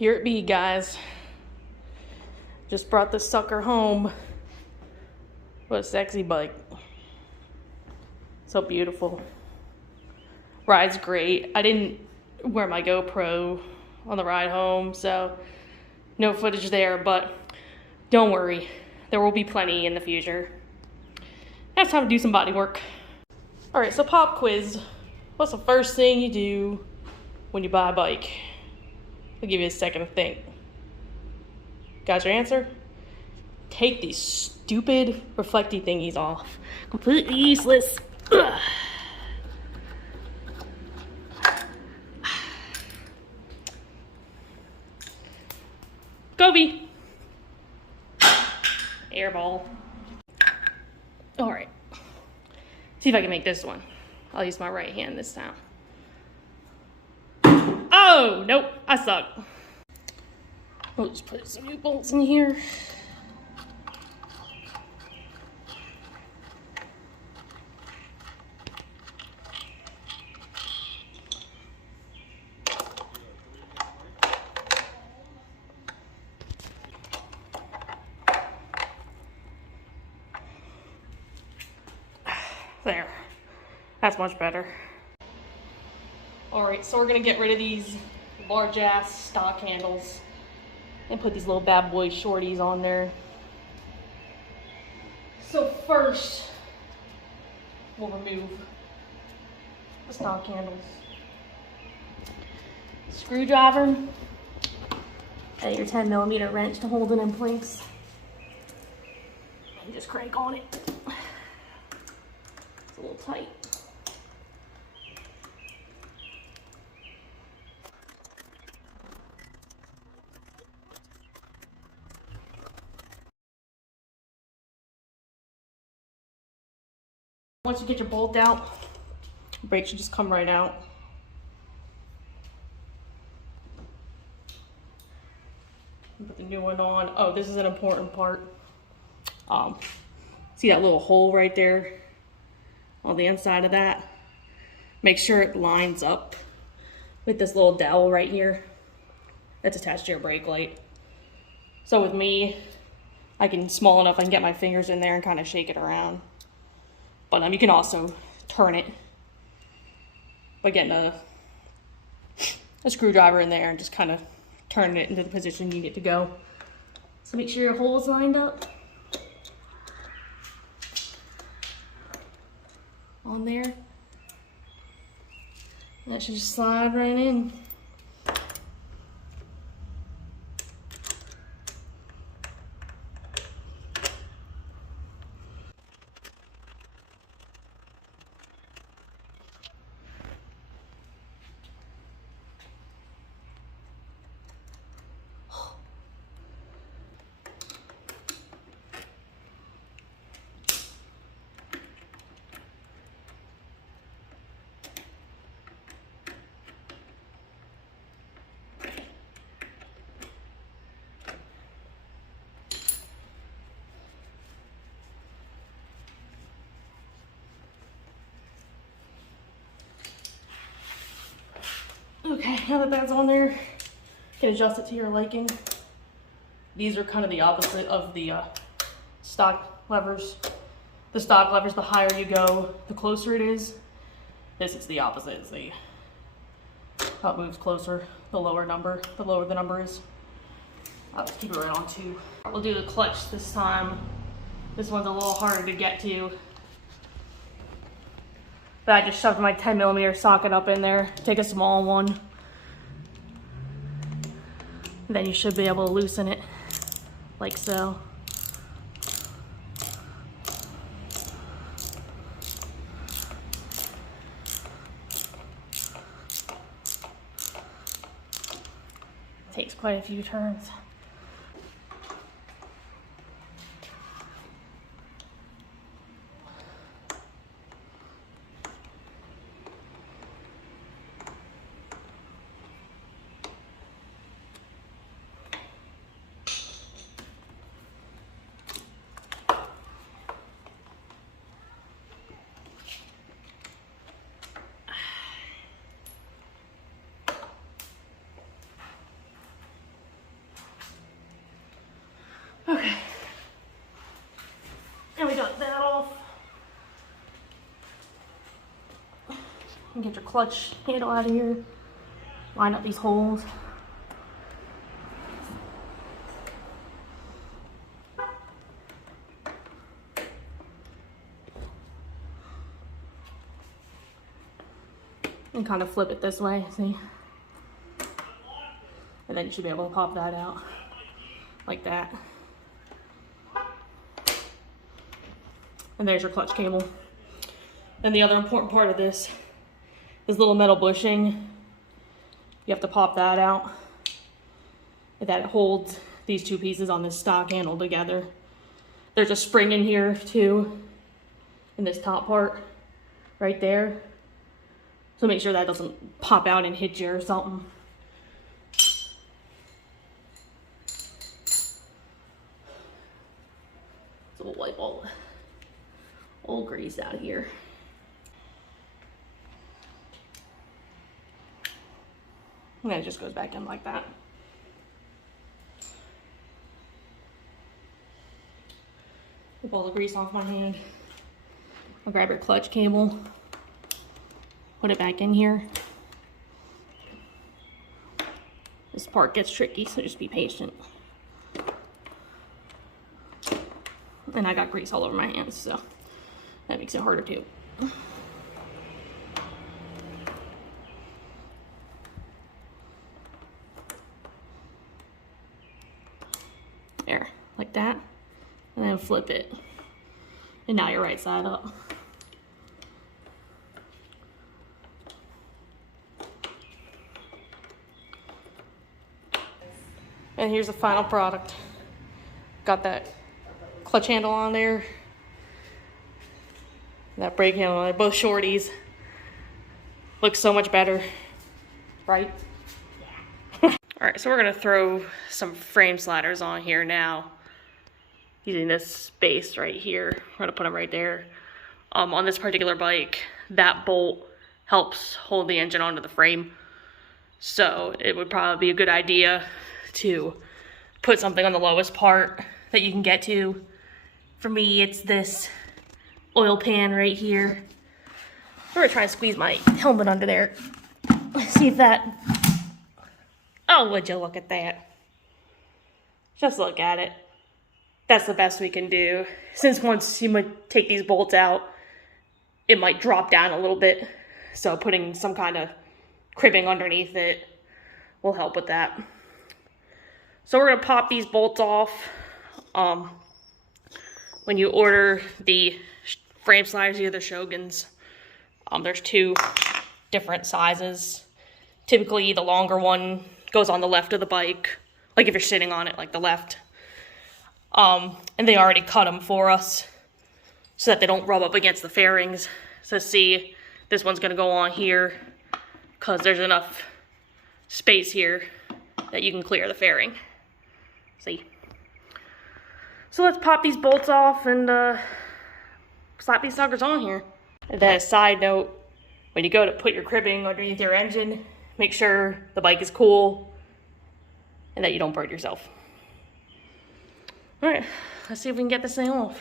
here it be, guys. Just brought this sucker home. What a sexy bike. So beautiful. Ride's great. I didn't wear my GoPro on the ride home, so no footage there, but don't worry. There will be plenty in the future. Now it's time to do some body work. All right, so pop quiz. What's the first thing you do when you buy a bike? I'll give you a second to think. Got your answer? Take these stupid reflecty thingies off. Completely useless. Ugh. Gobi. Airball. All right. See if I can make this one. I'll use my right hand this time. Oh, nope, I suck. I'll just put some new bolts in here. There, that's much better. All right, so we're gonna get rid of these large ass stock handles and put these little bad boy shorties on there. So first, we'll remove the stock handles. Screwdriver and your 10mm wrench to hold it in place. And just crank on it. It's a little tight. Once you get your bolt out, the brake should just come right out. Put the new one on. Oh, this is an important part. See that little hole right there on the inside of that? Make sure it lines up with this little dowel right here that's attached to your brake light. So with me, I can small enough I can get my fingers in there and kind of shake it around. But you can also turn it by getting a screwdriver in there and just kind of turn it into the position you need it to go. So make sure your hole is lined up on there. And that should just slide right in. Okay, now that that's on there, you can adjust it to your liking. These are kind of the opposite of the stock levers. The stock levers, the higher you go, the closer it is. This is the opposite. It's how it moves closer, the lower the number is. I'll just keep it right on 2. We'll do the clutch this time. This one's a little harder to get to. But I just shoved my 10mm socket up in there. Take a small one. And then you should be able to loosen it like so. Takes quite a few turns. And get your clutch handle out of here. Line up these holes. And kind of flip it this way, see? And then you should be able to pop that out like that. And there's your clutch cable. And the other important part of this little metal bushing. You have to pop that out. That holds these two pieces on this stock handle together. There's a spring in here too, in this top part, right there. So make sure that doesn't pop out and hit you or something. So we'll wipe all old grease out of here. And then it just goes back in like that. Wipe all the grease off my hand. I'll grab your clutch cable, put it back in here. This part gets tricky, so just be patient. And I got grease all over my hands, so that makes it harder too. There, like that. And then flip it. And now you're right side up. And here's the final product. Got that clutch handle on there. That brake handle on there, both shorties. Looks so much better, right? All right, so we're gonna throw some frame sliders on here now. Using this base right here. We're gonna put them right there. On this particular bike, that bolt helps hold the engine onto the frame. So it would probably be a good idea to put something on the lowest part that you can get to. For me, it's this oil pan right here. I'm gonna try and squeeze my helmet under there. See if that, oh, would you look at that? Just look at it. That's the best we can do. Since once you might take these bolts out, it might drop down a little bit. So putting some kind of cribbing underneath it will help with that. So we're gonna pop these bolts off. When you order the frame sliders, either the Shoguns, there's two different sizes. Typically the longer one goes on the left of the bike, like if you're sitting on it, like the left. And they already cut them for us so that they don't rub up against the fairings. So see, this one's gonna go on here because there's enough space here that you can clear the fairing. See? So let's pop these bolts off and slap these suckers on here. And then a side note, when you go to put your cribbing underneath your engine, make sure the bike is cool and that you don't burn yourself. All right, let's see if we can get this thing off.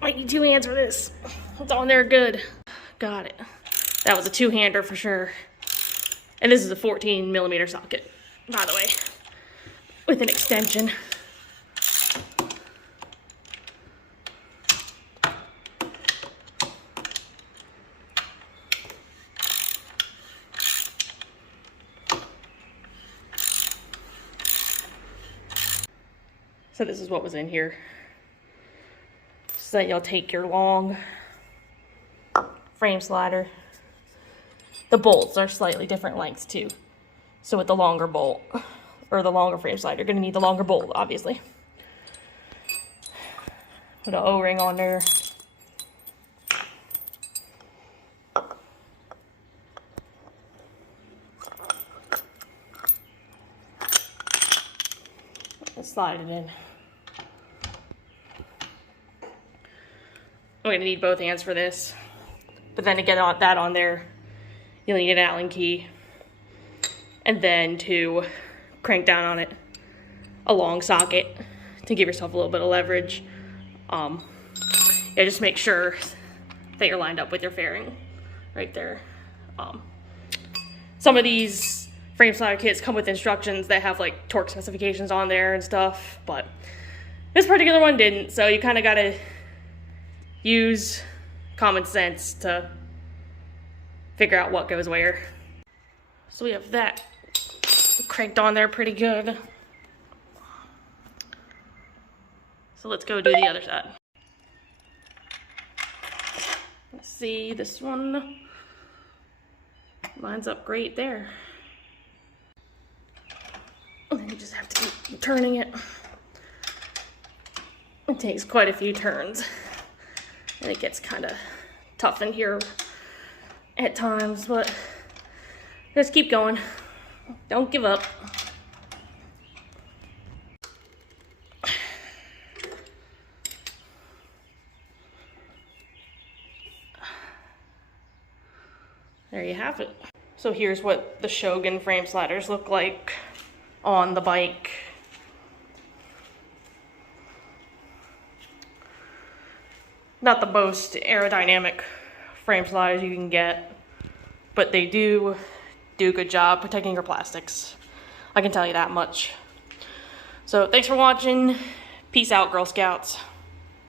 I need two hands for this. It's on there good. Got it. That was a two-hander for sure. And this is a 14mm socket, by the way, with an extension. So this is what was in here. So that you'll take your long frame slider. The bolts are slightly different lengths too. So with the longer bolt, or the longer frame slider, you're gonna need the longer bolt, obviously. Put an O-ring on there. Let's slide it in. I'm gonna need both hands for this. But then to get that on there, you'll need an Allen key. And then to crank down on it, a long socket to give yourself a little bit of leverage. It'll yeah, just make sure that you're lined up with your fairing right there. Some of these frame slider kits come with instructions that have like torque specifications on there and stuff, but this particular one didn't, so you kind of got to use common sense to figure out what goes where. So we have that cranked on there pretty good. So let's go do the other side. Let's see, this one lines up great there. And then you just have to keep turning it. It takes quite a few turns. And it gets kind of tough in here at times, but just keep going. Don't give up. There you have it. So here's what the Shogun frame sliders look like on the bike. Not the most aerodynamic frame sliders you can get, but they do a good job protecting your plastics. I can tell you that much. So thanks for watching. Peace out, Girl Scouts.